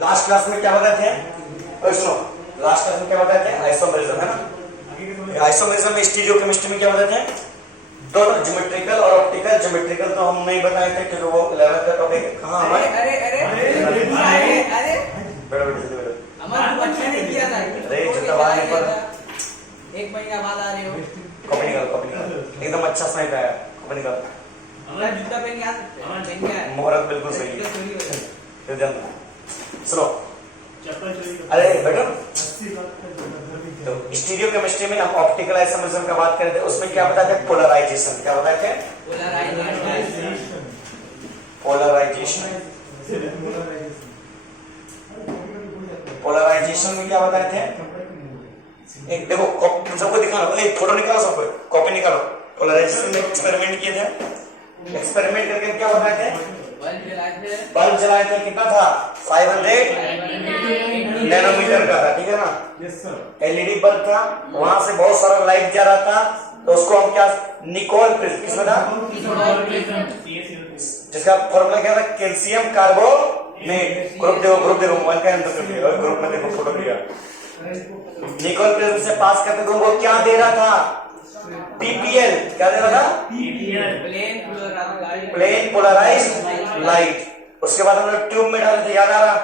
Last class में क्या बताए थे? सुनो, लास्ट क्लास में क्या बताए थे? आइसोमेरिज्म, है ना? आइसोमेरिज्म में स्टीरियोकेमिस्ट्री में क्या बताए थे? दोनों ज्योमेट्रिकल और ऑप्टिकल। ज्योमेट्रिकल तो हम नहीं बताए थे क्योंकि वो 11th का टॉपिक कहां हमारे। अरे अरे अरे अरे बेटा बेटा जल्दी बेटा। हमारा बच्चे ने किया था। अरे जतवाने पर 1 महीना बाद आ रहे हो। कॉपी निकाल एकदम अच्छा स्नाइप आया। कॉपी निकाल। हमारा जूता पहन के आ सकते हैं। पहन के आए। मुहूर्त बिल्कुल सही है। फिर ध्यान दो। सुनो, अरे बेटा तो स्टीरियोकेमिस्ट्री में हम ऑप्टिकल आइसोमेरिज्म का बात कर रहे थे, उसमें क्या बताते थे? पोलराइजेशन। क्या बताते थे? पोलराइजेशन। पोलराइजेशन में क्या बताए थे? एक देखो, सबको दिखाना, एक फोटो निकालो, सबको कॉपी निकालो। पोलराइजेशन में एक्सपेरिमेंट किए थे। एक्सपेरिमेंट करके क्या बताए थे? बल्ब जलाए थे। कितना था? 500 नैनोमीटर का था, ठीक है ना? Yes sir. एलईडी बल्ब था, वहां से बहुत सारा लाइट जा रहा था, तो उसको हम क्या, निकोल प्रिज्म, किसमें था? जिसका फॉर्मूला क्या था? Calcium carbonate. ग्रुप देखो मोबाइल का अंदर कर दिया, ग्रुप में देखो फोटो दिया। निकोल प्रिज्म से पास करते तो वो क्या दे रहा था? पीपीएल। क्या दे रहा था? Plane polarized light. उसके बाद हम लोग ट्यूब में डाले थे, याद आ रहा?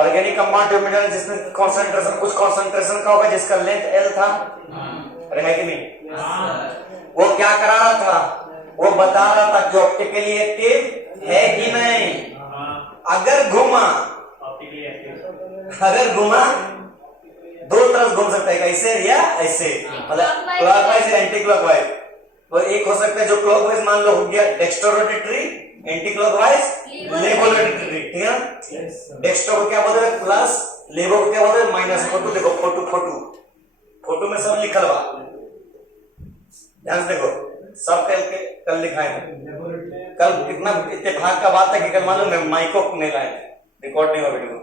ऑर्गेनिक कंपाउंड ट्यूब में डाले जिसमें कॉन्सेंट्रेशन, कुछ कॉन्सेंट्रेशन का होगा जिसका लेंथ एल था। अरे है कि नहीं? वो क्या करा रहा था? वो बता रहा था कि ऑप्टिकली एक्टिव है कि नहीं। अगर घुमा दो तरफ घूम सकता है, कैसे या ऐसे, मतलब क्लॉकवाइज या एंटी क्लॉकवाइज। वो एक हो सकता है जो क्लॉकवाइज मान लो हो गया डेक्स्ट्रो रोटेटरी, एंटी क्लॉकवाइज लेवो रोटेटरी, ठीक है ना? डेक्स्ट्रो को क्या बोलते हैं? प्लस, लेवो को क्या बोलते हैं? माइनस। फोटो देखो, फोटो में सब लिखल बा, ध्यान से देखो, सब कल लिखा है। कल कितना इत्तेफाक का बात है कि कल मान लो मैं माइको नहीं लाए, रिकॉर्ड नहीं हुआ वीडियो,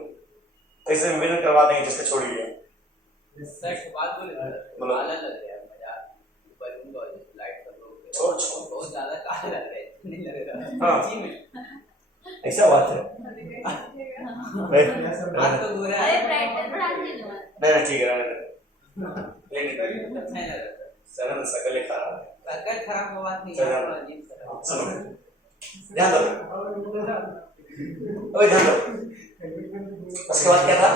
तो इसे विभिन्न करवा देंगे जिससे छोड़िए। बोलो। बहुत ज्यादा काला लग रहा है, नहीं लग रहा? हाँ, ऐसा बात है। हाथ तो गोरा है। नहीं ठीक है, सर सकल खराब है। सकल खराब हो बात नहीं चल है। सुनो, ध्यान दो, ध्यान दो। उसके बाद क्या था?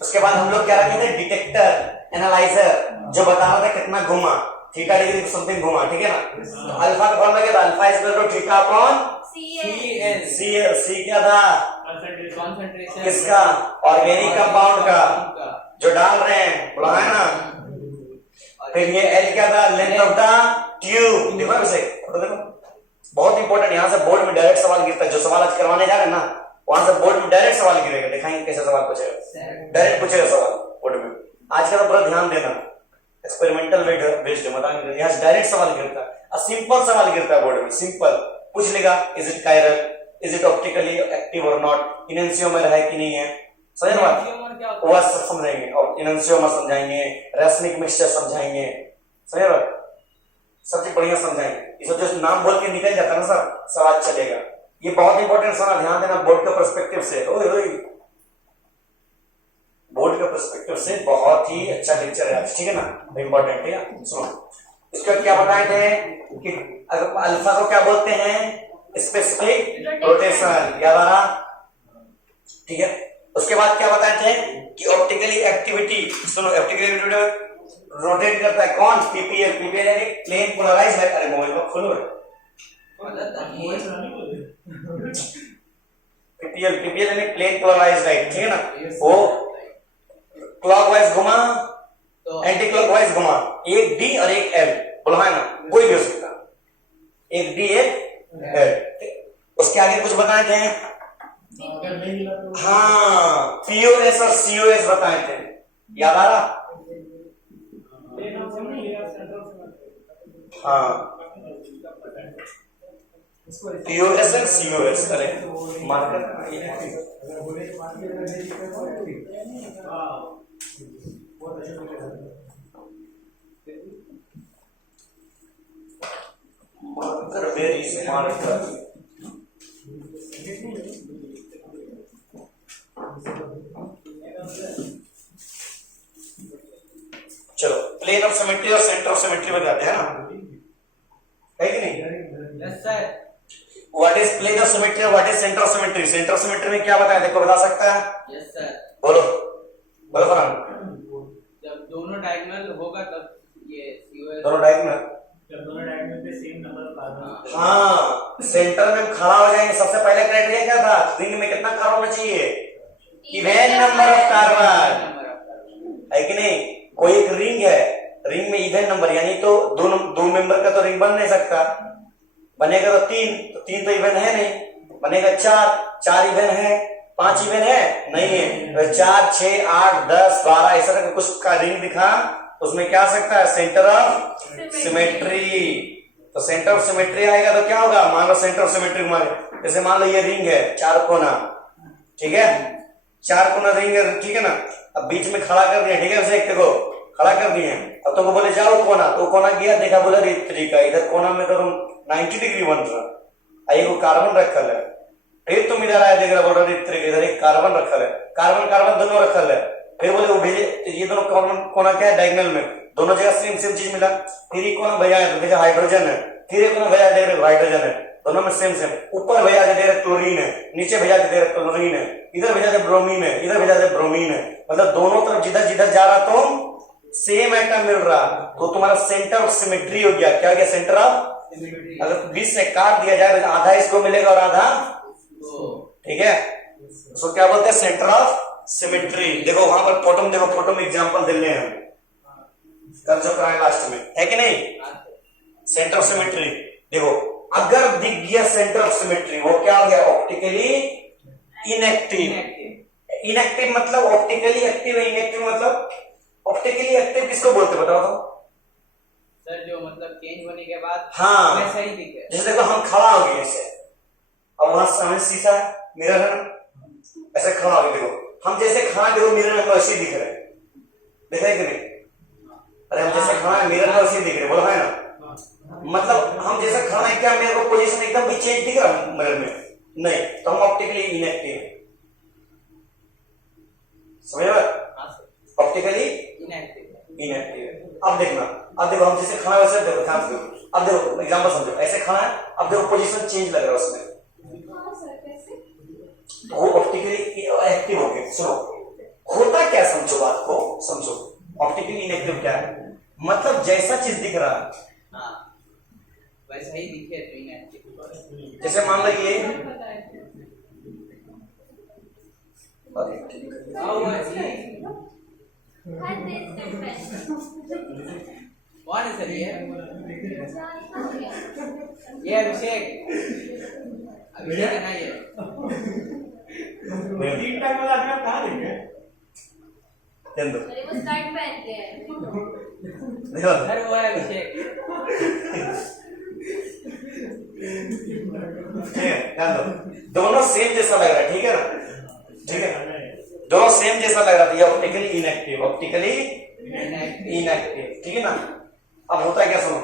उसके बाद हम लोग क्या रखे थे? डिटेक्टर, एनालाइजर, जो बता रहा था कितना घुमा, थीटा डिग्री समथिंग घुमा, ठीक है ना? तो अल्फा का फॉर्मूला क्या था? Alpha is equal to theta upon CL. C क्या था? कॉन्सेंट्रेशन किसका? ऑर्गेनिक कंपाउंड का जो डाल रहे हैं, बोला है ना? फिर ये एल क्या था? Length of the tube. देखो ना इसे, देखो, बहुत इंपॉर्टेंट। यहाँ से बोर्ड में डायरेक्ट सवाल गिरता है, जो सवाल आज करवाने जा रहे हैं ना, वहां से बोर्ड में डायरेक्ट सवाल गिरेगा। दिखाएंगे कैसे सवाल पूछेगा, डायरेक्ट पूछेगा सवाल बोर्ड में। आज का तो पूरा ध्यान देना, एक्सपेरिमेंटल बेस्ड बताएंगे, यहाँ से डायरेक्ट सवाल गिरता है। सिंपल सवाल गिरता है बोर्ड में, सिंपल पूछ लेगा, is it chiral, is it optically active और नॉट, इनएंशियोमर है कि नहीं है, समझ रहे बात? वह सब समझाएंगे, और इनएंशियोमर समझाएंगे, रेसनिक मिक्सचर समझाएंगे, समझ रहे? सब चीज बढ़िया समझाएंगे। इसे जो नाम बोल के निकल जाता है ना सर, सवाल चलेगा। ये बहुत इंपॉर्टेंट सवाल, ध्यान देना बोर्ड के पर्सपेक्टिव से। बोर्ड के पर्सपेक्टिव से बहुत ही अच्छा लेक्चर है आज, ठीक है ना? इंपॉर्टेंट है। सुनो, इसका क्या बताए थे कि अल्फा को क्या बोलते हैं? स्पेसिफिक रोटेशन, याद आ रहा? ठीक है। उसके बाद क्या बताए थे कि ऑप्टिकली एक्टिविटी, सुनो, ऑप्टिकली रोटेट करता है कौन? पीपीएल। पीपीएल यानी प्लेन पोलराइज्ड लाइट। अरे मोबाइल को खोलो, पीपीएल यानी प्लेन पोलराइज्ड लाइट, ठीक है ना? वो क्लॉकवाइज घुमा, एंटी क्लॉकवाइज घुमा, एक डी और एक एल, बोलो है ना? कोई भी हो सकता, एक डी एक एल। उसके आगे कुछ बताए थे, हाँ, पीओएस और सीओएस बताए थे, याद आ रहा? हाँ, POS and COS, correct. Marker marker very smart. Plane of symmetry और सेंटर ऑफ सिमेट्री बताते हैं ना, है कि नहीं? Yes sir. What is plane of symmetry और what is centre of symmetry? Centre of symmetry में क्या बताया, देखो बता सकता है? Yes sir. बोलो बोलो फरहान। जब दोनों डायगोनल होगा तब ये COS दोनों डायगोनल, जब दोनों डायगोनल पे सेम नंबर ऑफ कार्बन। हाँ सेंटर में हम खड़ा हो जाएंगे। सबसे पहले क्राइटेरिया क्या था, रिंग में कितना कार्बन होना चाहिए? इवन नंबर ऑफ कार्बन, है कि नहीं? कोई एक रिंग है, रिंग में इवन नंबर, यानी तो दो मेंबर का तो रिंग बन नहीं सकता। बनेगा तो तीन तो इवन है नहीं, बनेगा चार इवन है, 5 इवन है नहीं है, तो 4 6 8 10 12 ऐसा करके कुछ का रिंग दिखा, उसमें क्या आ सकता है? Centre of symmetry. तो सेंटर ऑफ सिमेट्री आएगा तो क्या होगा, मान लो सेंटर ऑफ सिमेट्री मान, जैसे मान लो ये रिंग है 4 कोना, ठीक है? 4 कोना रिंग है, ठीक है ना? अब बीच में खड़ा कर दिया, ठीक है? उसे एक को खड़ा कर दिए, अब तुमको बोले जाओ कोना, तो कोना गया, देखा बोला रे तरीका इधर कोना में तो 90 डिग्री बन रहा, एक कार्बन रखल है, फिर तुम इधर आया देख रहा, बोल रहा इधर एक कार्बन रखल है, कार्बन दोनों रखल है, फिर बोले वो भेजे, ये दोनों कोना क्या है? डायगोनल में दोनों जगह सेम चीज मिला, फिर ये कोना भैया है तो देखा हाइड्रोजन है, फिर एक कोना भैया दे रहे हाइड्रोजन है, दोनों में सेम ऊपर भैया दे रहे क्लोरीन है, नीचे भैया दे रहे क्लोरीन है, इधर भैया दे ब्रोमीन है, इधर भैया दे ब्रोमीन है, मतलब दोनों तरफ जिधर जा रहा तो सेम एटम मिल रहा, तो तुम्हारा सेंटर ऑफ सिमेट्री हो गया। क्या हो गया? Centre of symmetry. अगर 20 से काट दिया जाए तो आधा इसको मिलेगा और आधा, ठीक है? उसको क्या बोलते हैं? Centre of symmetry. देखो वहां पर फोटो में, देखो फोटो में एग्जांपल दे रहे हैं कल जो कराए लास्ट में, है कि नहीं? सेंटर ऑफ सिमेट्री देखो, अगर दिख गया सेंटर ऑफ सिमेट्री, वो क्या हो गया? Optically inactive. इनएक्टिव मतलब ऑप्टिकली एक्टिव है, इनएक्टिव मतलब ऑप्टिकली एक्टिव किसको बोलते बताओ तो? सर जो मतलब चेंज होने के बाद हाँ वैसा ही दिखे। जैसे देखो हम खड़ा हो गए ऐसे, अब वहां सामने शीशा है, मिरर है, ऐसे खड़ा हो गए, देखो हम जैसे खड़ा, देखो मिरर में वैसे दिख रहे, दिख रहे कि नहीं? अरे हम जैसे खड़ा है मिरर में वैसे दिख रहे, बोलो है ना? मतलब हम जैसे खड़ा है, क्या मेरे को पोजीशन एकदम भी चेंज दिख रहा है मिरर में? नहीं, तो हम ऑप्टिकली इनएक्टिव है। समझ रहे? ऑप्टिकली इनएक्टिव है। अब देखना, अब देखो हम जैसे खड़ा है वैसे देखो, ध्यान से देखो, अब देखो एग्जांपल समझो, ऐसे खड़ा है, अब देखो पोजीशन चेंज लग रहा है उसमें, वो ऑप्टिकली एक्टिव हो गए। सुनो होता क्या, समझो बात को, समझो ऑप्टिकली इनएक्टिव क्या है, मतलब जैसा चीज दिख रहा है वैसा ही दिखे तो इनएक्टिव। जैसे मान लो ये कौन है सर ये अभिषेक है ना? ये 3 टाइम वाला आदमी आप कहाँ देखे? वो स्कर्ट पहनते हैं। देखो सर वो है अभिषेक। ठीक है, ध्यान दो, दोनों सेम जैसा लग रहा है, ठीक है ना? ठीक है, दोनों सेम जैसा लग रहा था, ये ऑप्टिकली इनएक्टिव, ऑप्टिकली इनएक्टिव, ठीक है ना? अब होता है क्या, सुनो,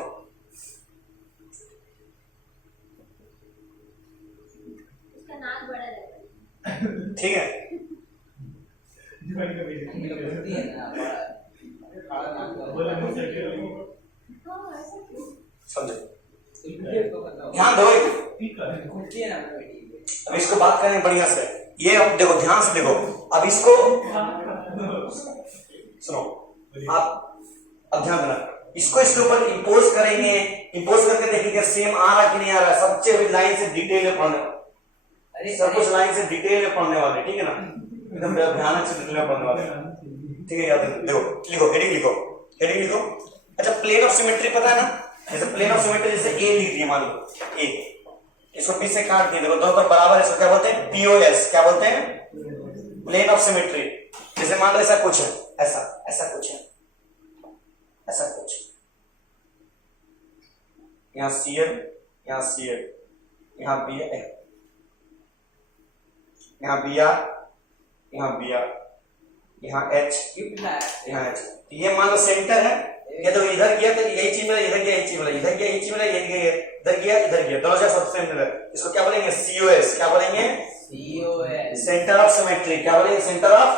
उसका नाक बड़ा रहता है, ठीक है? बुद्धि है ना बड़ा, खड़ा नाक बोला मुझसे क्यों? हाँ ऐसा क्यों? समझो, को बताओ। ध्यान दो, बुद्धि है ना बेटी। अब इसको बात करें बढ़िया से, ये अब देखो ध्यान से देखो, अब इसको सुनो, आप अब ध्यान देना, इसको इसके ऊपर इंपोज करेंगे, इंपोज करके देखेंगे सेम आ रहा कि नहीं आ रहा, सबसे लाइन से डिटेल में पढ़ने, सब कुछ लाइन से डिटेल में पढ़ने वाले, ठीक है ना? एकदम भयानक से डिटेल में पढ़ने वाले, ठीक है? याद देखो, लिखो हेडिंग, लिखो हेडिंग लिखो। अच्छा प्लेन ऑफ सिमेट्री पता है ना? जैसे प्लेन ऑफ सिमेट्री जैसे ए लिख दिया, मान लो ए, इसको पी से काट दिया, देखो दोनों तरफ बराबर है, इसको क्या बोलते हैं? पीओएस। क्या बोलते हैं? Plane of symmetry. जैसे मान लो ऐसा कुछ है, ऐसा ऐसा कुछ है, ऐसा कुछ, यहाँ सीएल, यहाँ सीएल, यहाँ बी, यहाँ बी आर, यहाँ बी आर, यहाँ एच, यहाँ एच। ये मान लो सेंटर है, ये तो इधर गया तो यही चीज मिला, इधर गया यही चीज मिला, इधर गया यही चीज मिला, इधर गया इधर गया, दोनों जगह सबसे मिला। इसको क्या बोलेंगे? सीओएस। क्या बोलेंगे? COS, centre of symmetry. क्या बोलेंगे? Centre of.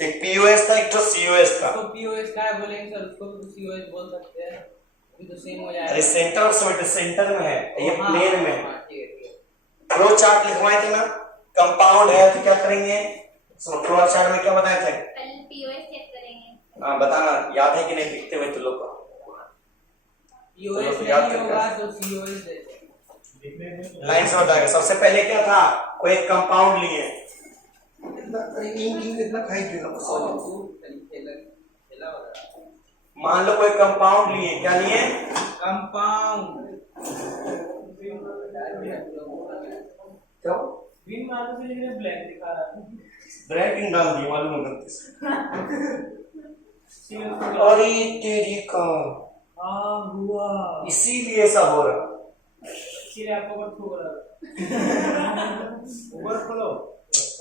एक पीओएस था, एक तो सीओएस था। तो पीओएस का है बोलेंगे सर, उसको भी सीओएस बोल सकते हैं, अभी तो सेम हो जाएगा। अरे सेंटर ऑफ सिमेट्री सेंटर में है, ये हाँ, प्लेन में है। हाँ, ठीक है। फ्लो चार्ट लिखवाए थे ना, कंपाउंड है तो क्या करेंगे, फ्लो चार्ट में क्या बताए थे? पहले पीओएस चेक करेंगे। हाँ बताना, याद है कि नहीं लिखते हुए तुम लोग को? पीओएस तो याद नहीं करके होगा तो सीओएस देते हैं। लाइन से बताएगा। सबसे पहले क्या था, कोई एक कंपाउंड लिए, इतना खाई क्यों? मान लो कोई कंपाउंड लिए, क्या लिए? कंपाउंड। क्या ग्रीन मार्कर से लेकिन ब्लैक दिखा रहा है। ब्रैकेट डाल दिए मालूम है गलती से। और अरे तेरी का, हाँ हुआ, इसीलिए ऐसा हो रहा। इसीलिए आपको बहुत ठोक रहा ओवरफ्लो।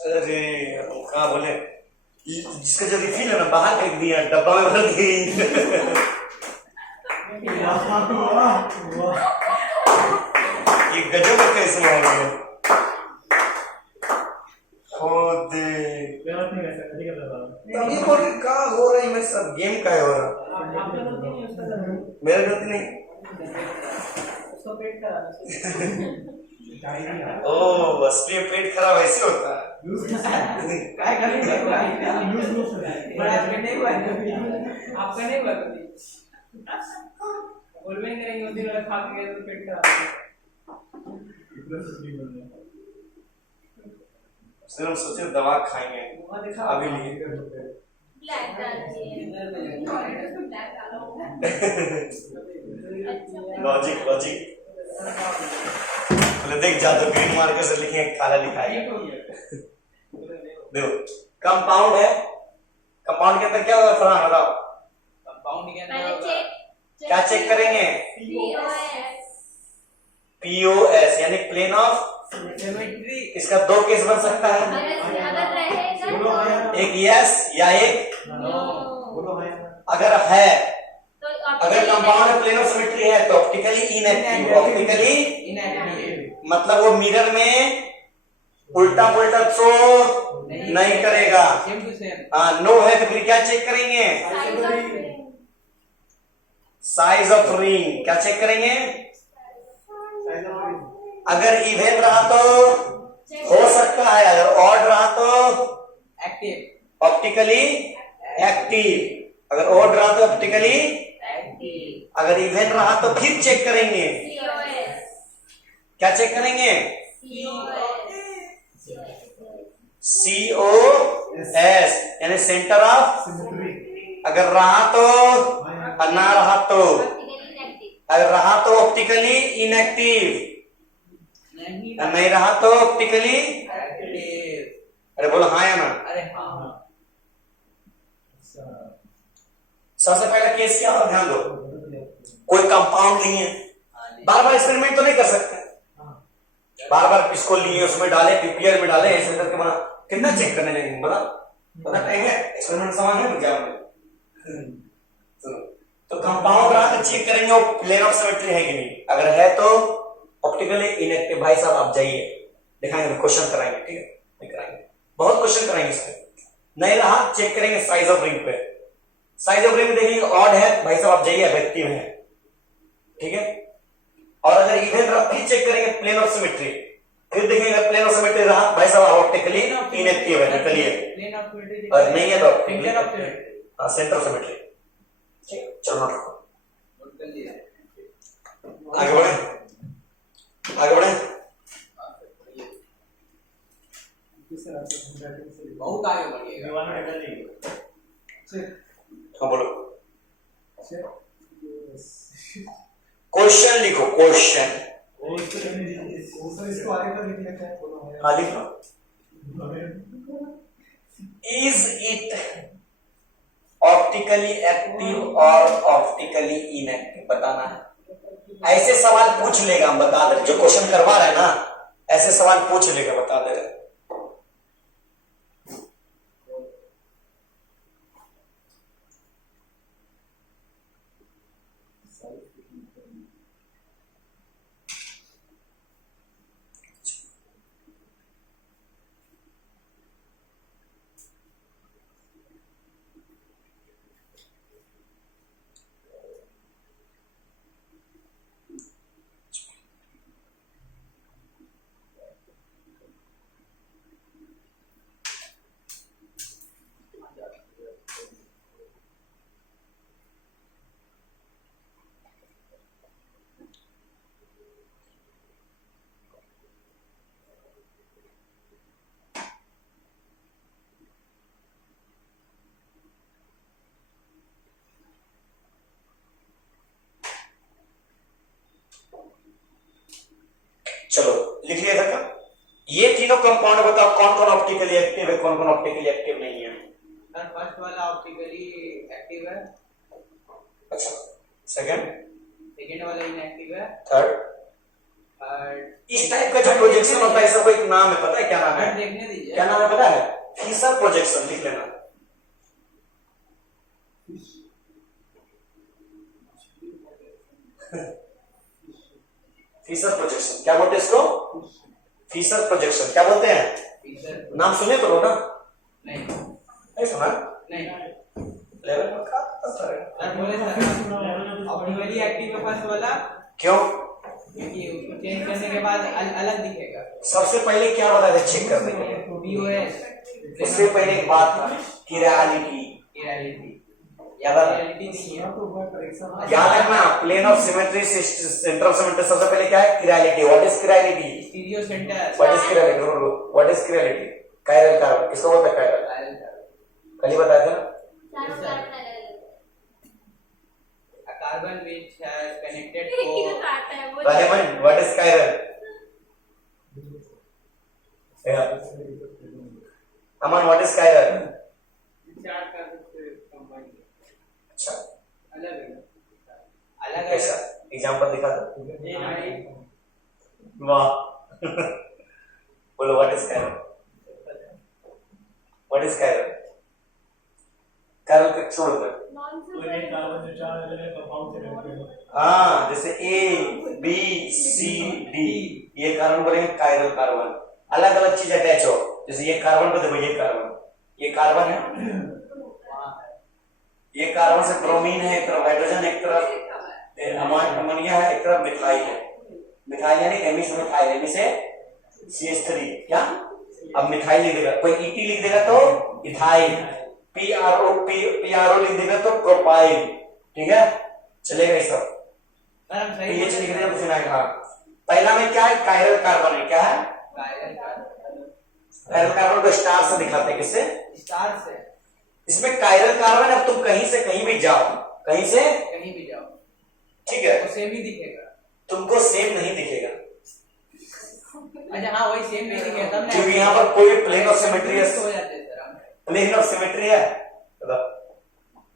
अरे क्या बोले, जिसका जो रिफिल है ना बाहर फेंक दिया, डब्बा में भर दी। ये गजब का कैसे हो गया खुद। गलत नहीं कर सकता, ठीक है बाबा। तब ये बोल क्या हो रहा है, मैं सब गेम का है हो रहा। आपका गलती नहीं, उसका गलती। मेरा गलती नहीं। उसका पेट खराब है। ओ बस ये पेट खराब ऐसे होता है। काय करेंगे बड़ा पेट नहीं हुआ कभी, आपका नहीं हुआ कभी? बोल में करेंगे उस दिन वाला खा के गए तो पेट खराब हो गया। सिर्फ सोचे दवा खाएंगे अभी लिए। ब्लैक डालिए। ब्लैक डालो। लॉजिक लॉजिक बोले देख जादू ग्रीन मार्कर से लिखे काला लिखाएगा। देखो कंपाउंड है, कंपाउंड के अंदर क्या होगा फरहान बताओ? कंपाउंड के पहले अंदर चेक क्या चेक करेंगे? पीओएस। पीओएस यानी प्लेन ऑफ सिमेट्री। इसका दो केस बन सकता है, अगर रहेगा तो एक यस या एक नो। अगर है, तो अगर कंपाउंड प्लेन ऑफ सिमेट्री है तो ऑप्टिकली इनएक्टिव। ऑप्टिकली इनएक्टिव मतलब वो मिरर में उल्टा पुल्टा थ्रो नहीं करेगा। Same to same. हाँ नो है तो फिर क्या चेक करेंगे? Size of ring. Size of ring क्या चेक करेंगे? अगर इवन रहा तो हो सकता है, अगर ऑड रहा तो एक्टिव। ऑप्टिकली एक्टिव, अगर ऑड रहा तो ऑप्टिकली, एक्टिव। अगर इवन रहा तो फिर चेक करेंगे। सीओएस। क्या चेक करेंगे? सीओएस यानी सेंटर ऑफ, अगर रहा तो और ना रहा तो, अगर रहा तो ऑप्टिकली इनएक्टिव, नहीं नहीं रहा तो ऑप्टिकली। एक्टिव। अरे बोलो हाँ या ना? अरे हाँ। सबसे पहला केस क्या हो, ध्यान दो, कोई कंपाउंड नहीं है, बार बार एक्सपेरिमेंट तो नहीं कर सकते, बार बार इसको लिए उसमें डाले पीपीआर में डाले ऐसे करके बना, कितना चेक करने जाएंगे बता? पता टाइम है, एक्सपेरिमेंट समान है एग्जाम में। तो कंपाउंड रहा तो चेक करेंगे वो प्लेन ऑफ सिमेट्री है कि नहीं, अगर है तो ऑप्टिकली इनएक्टिव। भाई साहब आप जाइए दिखाएंगे, क्वेश्चन कराएंगे, ठीक है नहीं कराएंगे, बहुत क्वेश्चन कराएंगे इसमें। नहीं रहा चेक करेंगे साइज ऑफ रिंग पे, साइज ऑफ रिंग देखेंगे ऑड है, भाई साहब आप जाइए इफेक्टिव है, ठीक है। और अगर इवन रहा फिर चेक करेंगे प्लेन ऑफ सिमेट्री, फिर देखेंगे प्लेन ऑफ सिमेट्री रहा, भाई साहब ऑप्टिकली इनएक्टिव है, निकलिए। प्लेन ऑफ सिमेट्री और नहीं है तो optically centre of symmetry. Centre of symmetry, ठीक। चलो नोट रखो, नोट कर लिया। आगे बढ़े, आगे बढ़े। बहुत आगे बढ़िएगा। दीवार में डाल दी। हाँ बोलो, क्वेश्चन लिखो, क्वेश्चन। इसको आगे का लिख लेते हैं। हाँ लिख लो। इज इट ऑप्टिकली एक्टिव और ऑप्टिकली इनएक्टिव बताना है। ऐसे सवाल पूछ लेगा, हम बता दे, जो क्वेश्चन करवा रहे हैं ना ऐसे सवाल पूछ लेगा, बता दे रहे। चलो लिख लिया था क्या? ये तीनों कंपाउंड बताओ कौन कौन ऑप्टिकली एक्टिव है, कौन कौन ऑप्टिकली एक्टिव नहीं है। सर फर्स्ट वाला ऑप्टिकली एक्टिव है, अच्छा सेकंड, सेकंड वाला इनएक्टिव है, थर्ड। थर्ड इस टाइप का जो प्रोजेक्शन होता है इसका कोई नाम है, पता है क्या नाम है? देखने दीजिए। क्या नाम है पता है? फीसर प्रोजेक्शन, लिख लेना। फीसर प्रोजेक्शन क्या बोलते हैं इसको? फीसर प्रोजेक्शन क्या बोलते हैं? फीचर नाम सुने तो लो ना। नहीं नहीं सुना? नहीं लेवल पर का सर बोले सर ऑप्टिकली एक्टिव है फर्स्ट वाला, क्यों? क्योंकि उसको चेंज करने के बाद अलग दिखेगा। सबसे पहले क्या बताया था चेक करने के लिए? पीओएस उससे पहले एक बात था किरैलिटी, रियलिटी याद है? रियलिटी नहीं है। तो वह परीक्षा याद रखना प्लेन ऑफ सिमेट्री से सेंटर ऑफ सिमेट्री सबसे पहले क्या है? Chirality. What is chirality? Stereo centre what is chirality? What is chirality? Chiral carbon किसको बोलते हैं? कायरल कल ही बताया था ना। चारों कार्बन अलग अलग a carbon which has connected है। एक ही तो to काटता है वो। Raymond, what is chiral? Yeah. Aman, what is chiral? चार कार्बन से कंबाइन अच्छा अलग अलग कैसा एग्जांपल दिखा दो। वाह बोलो what is chiral? What is chiral? chiral का छोड़ दो। कार्बन से चार अलग कंपाउंड से बनते हैं। हाँ जैसे A B C D ये कार्बन बोलेंगे कायरल कार्बन। अलग अलग चीज अटैच हो, जैसे ये कार्बन को देखो, ये कार्बन है, ये कार्बन से ब्रोमीन है, एक तरफ हाइड्रोजन, एक तरफ अमोनिया है, एक तरफ मिथाइल है। मिथाइल यानी एमी से मिथाइल, एमी से CH3 क्या? अब मिथाइल लिख देगा कोई, ET लिख देगा तो इथाइल, PRO लिख देगा तो प्रोपाइल। ठीक है चलेगा ये सब। हम सही पीएच लिख देगा तो फिनाइल। हाँ पहला में क्या है? कायरल कार्बन है। क्या है? कायरल कार्बन को स्टार से दिखाते हैं, किससे? स्टार से। इसमें कायरल कार्बन अब तुम कहीं से कहीं भी जाओ, कहीं से कहीं भी जाओ ठीक है तो सेम ही दिखेगा। तुमको सेम नहीं दिखेगा, अच्छा हाँ वही सेम नहीं दिखेगा तब क्योंकि यहाँ पर कोई प्लेन ऑफ सिमेट्री है। हो जाते हैं सर हम। प्लेन ऑफ सिमेट्री है,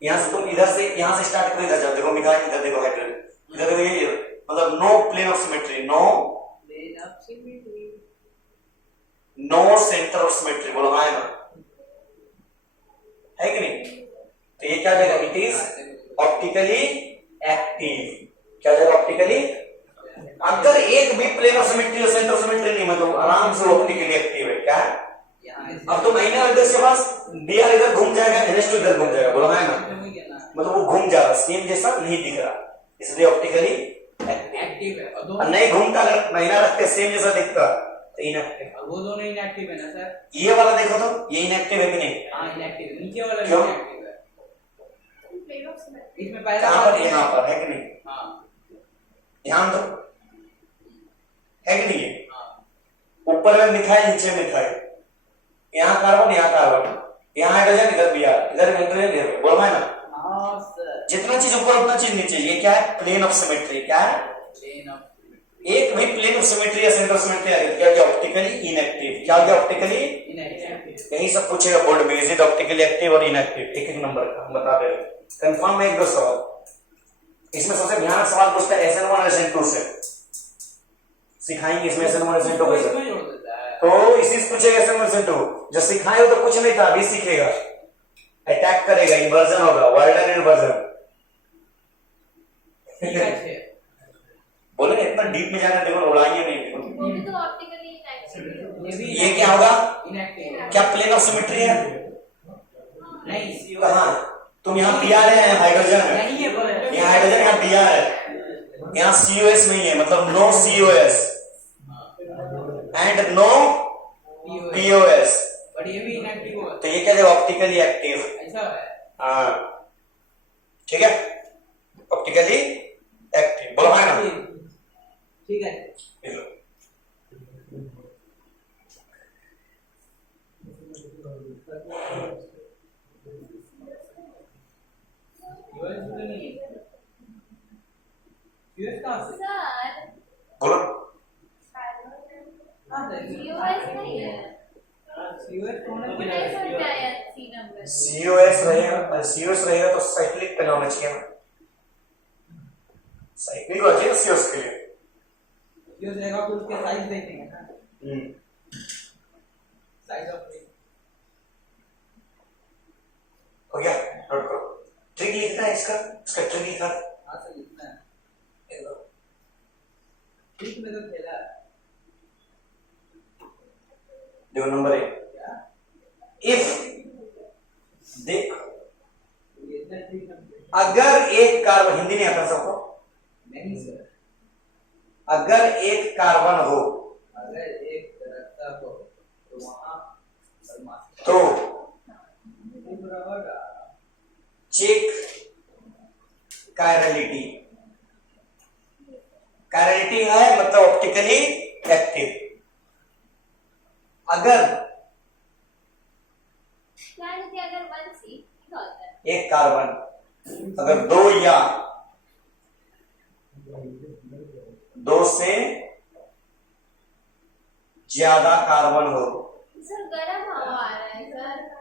यहाँ से तुम इधर से, यहाँ से स्टार्ट करो, इधर जाओ, देखो मिथाइल, इधर देखो हाइड्रोजन, इधर देखो ये मतलब no plane of symmetry, no no centre of symmetry. बोलो हाँ है कि नहीं? तो ये क्या जाएगा? It is optically active. क्या जाएगा? ऑप्टिकली। अगर एक भी प्लेन ऑफ सिमेट्री और सेंटर ऑफ सिमेट्री नहीं मतलब आराम से ऑप्टिकली एक्टिव है। क्या है? अब तो महीने इधर से पास दिया इधर घूम जाएगा, एनएच2 इधर घूम जाएगा। बोलो है ना? मतलब वो घूम जा रहा, सेम जैसा नहीं दिख रहा, इसलिए ऑप्टिकली एक्टिव है। और नहीं घूमता, अगर महीना रखते सेम जैसा दिखता तो इनएक्टिव। वो दोनों इनएक्टिव है ना सर? ये वाला देखो तो ये इनएक्टिव है कि नहीं? हाँ इनएक्टिव है। नीचे वाला भी क्यों? इनएक्टिव है। Plane of symmetry. इसमें पहला कहां पर? यहाँ पर है कि नहीं? हाँ ध्यान दो, है कि नहीं? हाँ ऊपर में मिथाइल, नीचे मिथाइल, यहाँ कार्बन, यहाँ कार्बन, यहाँ हाइड्रोजन, इधर भी इधर हाइड्रोजन, इधर बोलो है ना? हाँ सर। जितना चीज ऊपर उतना चीज नीचे। ये क्या है? Plane of symmetry. क्या है? प्लेन ऑफ एक भी प्लेन ऑफ सिमेट्री या सेंटर ऑफ सिमेट्री आ गया, क्या क्या? Optically inactive. क्या क्या? Optically inactive. यही सब पूछेगा बोर्ड में, इज इट ऑप्टिकली एक्टिव और इनएक्टिव, एक एक नंबर का हम बता दे रहे हैं। कंफर्म में एक दो सवाल इसमें सबसे भयानक सवाल पूछता है SN1 और SN2 से, सिखाएंगे इसमें SN1 SN2 को। इसमें जोड़ देता है। तो इसी से पूछेगा SN1 SN2, जो सिखाए तो कुछ नहीं था, अभी सीखेगा, अटैक करेगा, इन्वर्जन होगा, वर्ल्डन इन्वर्जन। ठीक है। बोले इतना डीप में जाकर देखो, उड़ाइए नहीं। वो भी तो ऑप्टिकली एक्टिव। ये भी ये क्या होगा? इनएक्टिव। क्या प्लेन ऑफ सिमेट्री है? नहीं कहाँ? तुम यहाँ Br है, हाइड्रोजन है, नहीं है बोले। यहाँ हाइड्रोजन, यहाँ Br है, यहाँ COS नहीं है, मतलब no COS and no POS। But ये भी इनएक्टिव होगा। तो ये क्या है? Optically active. ऐसा है। हाँ ठीक है, ऑप्टिकली एक्टिव। बोलो है ना? ठीक है। बोलो यूएस होना वो नहीं समझ आया सी नंबर COS रहेगा तो साइक्लिक पेन होना चाहिए ना, साइक्लिक हो चाहिए COS के लिए। यूएस रहेगा तो उसके साइज देखेंगे ना, साइज ऑफ हो गया, नोट करो। ट्रिक लिखना है इसका ट्रिक लिखा। हां सर लिखना है, ठीक में तो खेला देखो नंबर 1, क्या इफ देख ये इतना ठीक है अगर एक कार्बन, हिंदी नहीं आता सबको, नहीं सर, अगर एक कार्बन हो अगर एक रखता हो तो वहां परमाणु तो बराबर चेक कायरलिटी। कायरलिटी है मतलब ऑप्टिकली एक्टिव। अगर क्या नहीं अगर 1C क्या होता है? एक कार्बन अगर दो या दो से ज्यादा कार्बन हो सर गर्म हवा आ रहा है सर।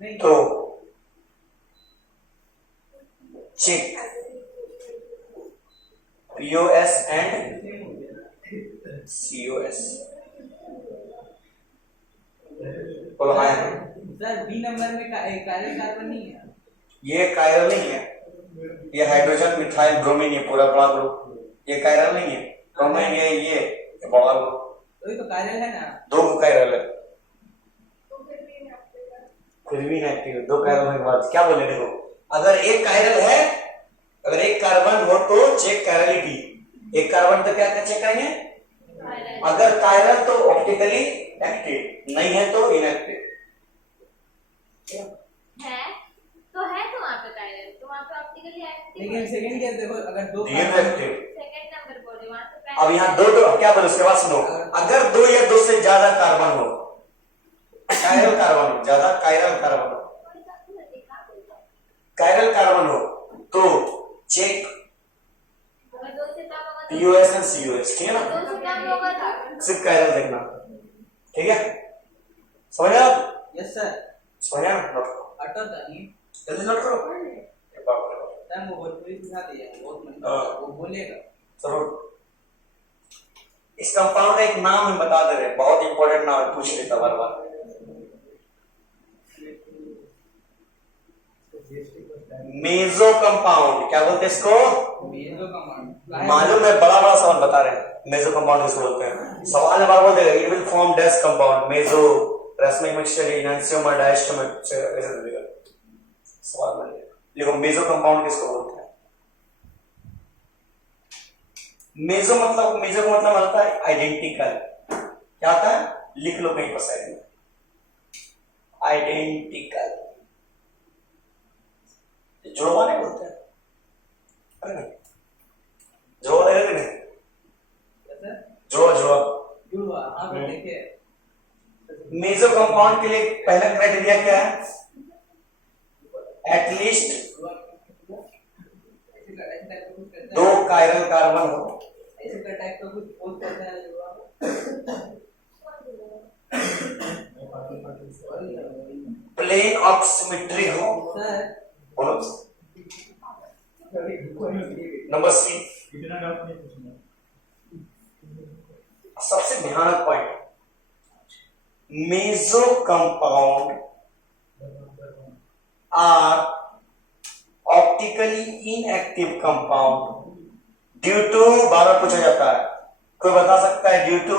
नहीं तो चेक POS एंड COS। बोलो हाँ या नहीं? सर बी नंबर में कायरल कार्बन नहीं है, ये कायरल नहीं है, ये हाइड्रोजन मिथाइल ब्रोमीन, ये पूरा बड़ा ग्रुप ये कायरल नहीं है। ब्रोमीन ये बड़ा ग्रुप, वही तो कायरल है ना, दो कायरल है फिर भी नहीं, दो कायरल के बाद क्या बोले देखो, अगर एक कायरल है, अगर एक कार्बन हो तो चेक कायरलिटी, एक कार्बन तो क्या चेक करेंगे, अगर कायरल तो ऑप्टिकली एक्टिव, नहीं है तो इनएक्टिव। है तो वहां पे कायरल, तो वहां पे ऑप्टिकली एक्टिव। लेकिन सेकंड केस देखो, अगर दो ये कार्बन एक्टिव। सेकंड नंबर बोले वहां पे अब यहाँ दो क्या बोले उसके बाद सुनो, अगर दो या दो से ज्यादा कार्बन हो, कायरल कार्बन हो, ज्यादा कायरल कार्बन हो, कायरल कार्बन हो तो चेक अगर 2 से कम होगा तो POS एंड COS, ठीक है ना, 2 से कम होगा तो सिर्फ कायरल देखना, ठीक है, समझ आया आप? यस सर, समझ आया ना? नोट करो, अटल नहीं जल्दी नोट करो। ये बात करो। सर वो भोजपुरी सिखा दिया, बहुत मन हाँ। वो बोलेगा जरूर। इस कंपाउंड का एक नाम हम बता दे रहे हैं, बहुत इंपॉर्टेंट नाम है, पूछ लेता बार बार। मेजो कंपाउंड, क्या बोलते हैं इसको? मेजो कमांड मालूम है, बड़ा बड़ा सवाल बता रहे हैं, मेजो कंपाउंड किसको बोलते हैं। सवाल में बार बोल देगा it will form dash compound, meso racemic mixture enantiomer diastereomer ऐसे दे देगा सवाल में। देखो मेजो कंपाउंड किसको बोलते हैं? मेजो का मतलब होता है आइडेंटिकल। क्या होता है? लिख लो कहीं पर साइड में, आइडेंटिकल। जुड़वा नहीं बोलते हैं, अरे नहीं जुड़वा नहीं नहीं जुड़वा जुड़वा, हाँ तो देखिए मेजो कंपाउंड के लिए पहला क्राइटेरिया क्या है? एटलीस्ट दो कायरल कार्बन हो, ऐसे का टाइप का कुछ पोस्ट करते हैं जुड़वा, प्लेन ऑक्सीमेट्री हो। सर बोलो नंबर सी, इतना डाउट नहीं पूछना। सबसे भयानक point, meso compound are optically inactive compound due to, बार बार पूछा जाता है, कोई बता सकता है ड्यू टू?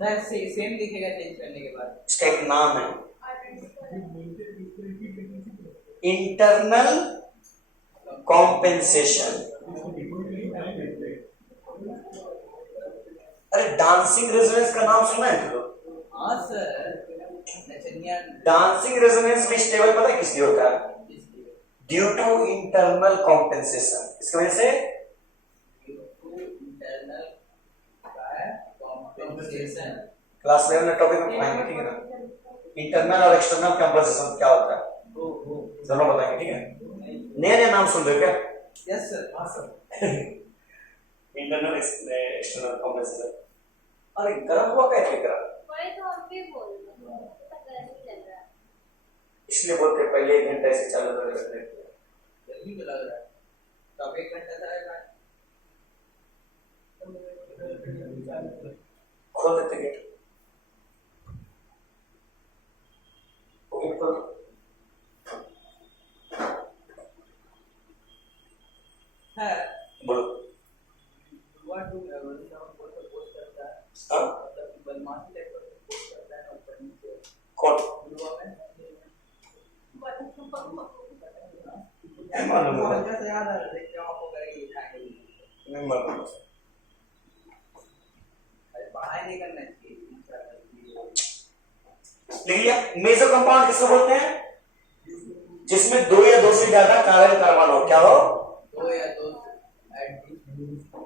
सर सेम दिखेगा चेंज करने के बाद, इसका एक नाम है इंटरनल कॉम्पेंसेशन। अरे डांसिंग रेजोनेंस का नाम सुना है तुम? हाँ सर नचनिया डांसिंग रेजोनेंस में स्टेबल पता है किस लिए होता है? Due to internal compensation. इसकी वजह से इंटरनल कॉम्पेंसेशन, क्लास 11 में टॉपिक में पढ़ाएंगे, ठीक है ना? इंटरनल और एक्सटर्नल कॉम्पेंसेशन क्या होता है दोनों बताएंगे, ठीक है? नया नया नाम सुन रहे हो क्या? यस सर, हाँ सर, इंटरनल एक्सटर्नल कंप्रेसर। अरे गर्म हुआ कैसे करा? वही तो हम भी बोल रहे हैं, तो गर्मी लग रहा है। इसलिए बोलते पहले 1 घंटा ऐसे चालू कर देते हैं। गर्मी तो लग रहा है, तो अब 1 घंटा जाएगा। खोल देते गेट। गेट खोल। है बोलो। व्हाट डू पोस्ट करता है, हाँ? मतलब बदमाशी टाइप का पोस्ट करता है और पढ़ने से कौन? गुरुआ में नहीं मालूम वो है। हल्का सा याद आ रहा है, देखते हैं आपको करेंगे उठाएंगे। नहीं मालूम। अरे पढ़ाई नहीं करना चाहिए। लिख लिया। मेजो कंपाउंड किसको बोलते हैं? जिसमें 2 या 2 से ज्यादा कायरल कार्बन हो। क्या हो? 2 या 2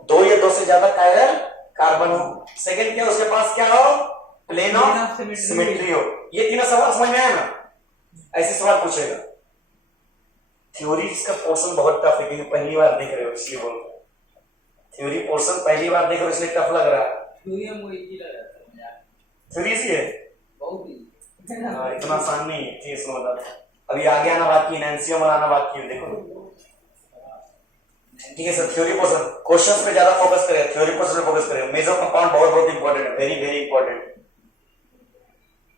2 या 2 से ज्यादा कायरल कार्बन हो। सेकंड क्या उसके पास क्या हो? प्लेन ऑफ सिमेट्री हो। ये तीनों सवाल समझ में आया ना? ऐसे सवाल पूछेगा। थ्योरी का पोर्शन बहुत टफ है क्योंकि पहली बार देख रहे हो इसलिए बोल रहे हैं। थ्योरी पोर्शन पहली बार देख रहे हो इसलिए टफ लग रहा है। थ्योरी मुझे इजी लग रहा था यार, थ्योरी इजी है। बहुत इजी। इतना आसान नहीं है। ठीक है समझ। अभी आगे आना बाकी, एनएनसीओ बनाना बाकी है। देखो ठीक है सर। थ्योरी पोर्शन क्वेश्चंस पे ज्यादा फोकस करें, थ्योरी पोर्शन पे फोकस करें। मेजो कंपाउंड बहुत बहुत इंपॉर्टेंट है, वेरी वेरी इंपॉर्टेंट।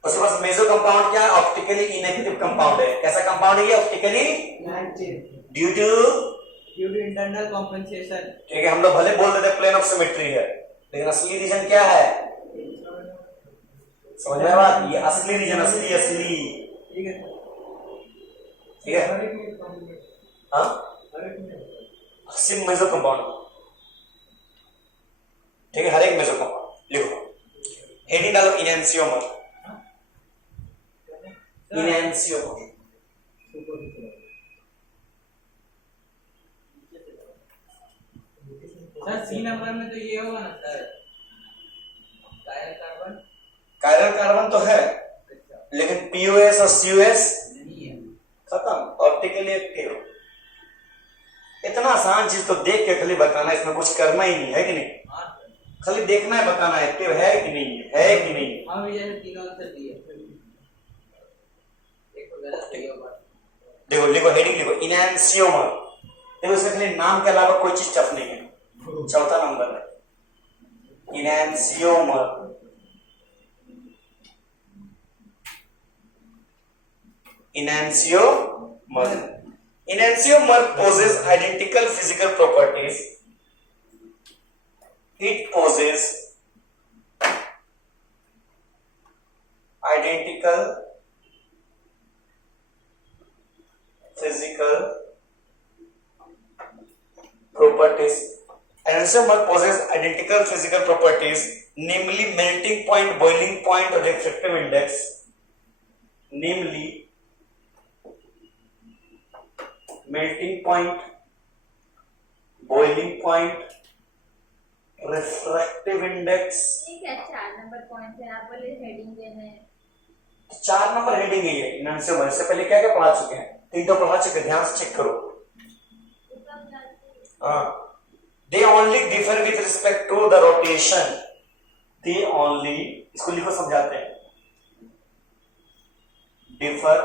उसके पास मेजो कंपाउंड क्या है? ऑप्टिकली इनएक्टिव कंपाउंड है। कैसा कंपाउंड है ये? Optically due to internal compensation. ठीक है। हम लोग भले बोल देते प्लेन ऑफ सिमेट्री है, लेकिन असली रीजन क्या है? समझ में आया? ये असली रीजन, असली असली। ठीक है ठीक है। हाँ सिर्फ मेजो कंपाउंड। ठीक है। हर एक मेजो कंपाउंड लिखो। हेडिंग डालो इनएंसियोमर। इनएंसियोमर सर सी नंबर में तो ये होगा ना sir, chiral carbon. Chiral carbon तो है, लेकिन पीओएस और सीओएस नहीं है। खत्म। Optically active. इतना आसान चीज तो देख के खाली बताना, इसमें कुछ करना ही नहीं है कि नहीं? हाँ सर, खाली देखना है, बताना है एक्टिव है कि नहीं है कि नहीं। हम ये तीनों आंसर दिए, एक तो गलत दिया होगा। देखो लिखो, हेडिंग लिखो इनएंसियोमर। देखो इसमें खाली नाम के अलावा कोई चीज टफ नहीं है। चौथा नंबर है इनएंसियोमर। Enantiomer. Enantiomer possesses identical physical properties. It possesses identical physical properties. Enantiomer possesses identical physical properties, namely melting point, boiling point, or refractive index. Namely melting point, boiling point, refractive index। ठीक है, 4 number point है, आप बोले heading देना है। 4 number heading है ये इनएंसियोमर। इससे पहले क्या क्या पढ़ा चुके हैं? 3 तो पढ़ा चुके, ध्यान से चेक करो। हाँ, they only differ with respect to the rotation. They only, इसको लिखो समझाते हैं, differ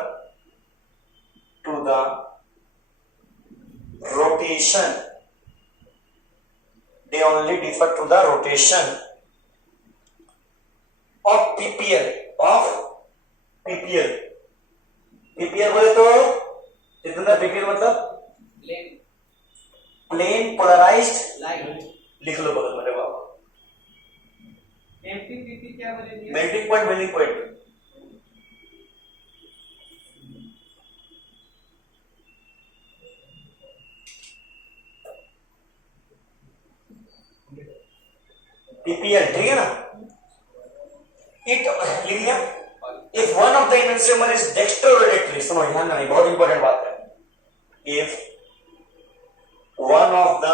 to the rotation. They only differ to the rotation of PPL. Of PPL. PPL बोले तो जितना PPL मतलब प्लेन पोलराइज्ड लाइट। लिख लो बगल में बाबा। एमपीपीपी क्या बोले दिया? Melting point, melting point. P P L, ठीक है ना? इट लिख लिया। If one of the enantiomer is dextrorotatory, सुनो ध्यान देना, बहुत इंपॉर्टेंट बात है। If one of the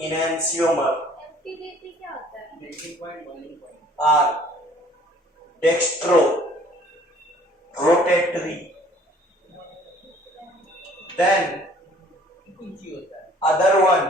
enantiomer M P P P क्या होता है? Melting point, boiling point. Are dextro rotatory, then कुछ ही होता है। other one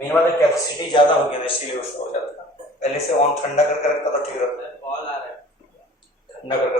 मेन बात है कैपेसिटी ज्यादा हो गया ना, इसलिए उसको हो जाता है। पहले से ऑन ठंडा करके रखा तो ठीक रहता है, कॉल आ रहा है। ठंडा करके